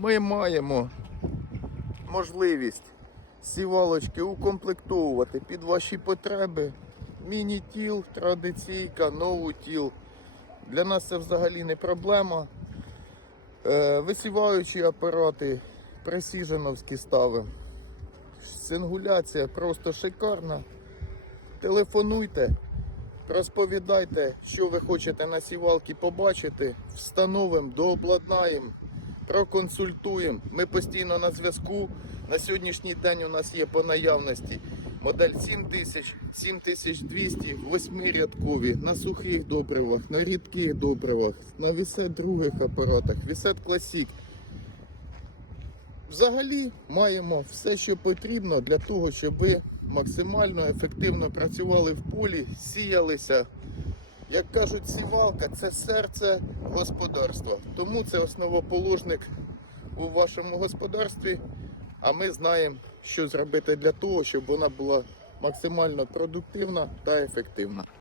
ми маємо можливість сівалочки укомплектовувати під ваші потреби. Міні-тіл, традиційка, нову-тіл. Для нас це взагалі не проблема. Е, висіваючі апарати пресіженовські ставимо. Сингуляція просто шикарна. Телефонуйте, розповідайте, що ви хочете на сівалки побачити. Встановимо, дообладнаємо, проконсультуємо. Ми постійно на зв'язку. На сьогоднішній день у нас є по наявності модель 7000, 7200, восьмирядкові, на сухих добривах, на рідких добривах, на вісет других апаратах, вісет класік. Взагалі маємо все, що потрібно для того, щоб ви максимально ефективно працювали в полі, сіялися. Як кажуть, сівалка це серце господарства. Тому це основоположник у вашому господарстві. А ми знаємо, що зробити для того, щоб вона була максимально продуктивна та ефективна.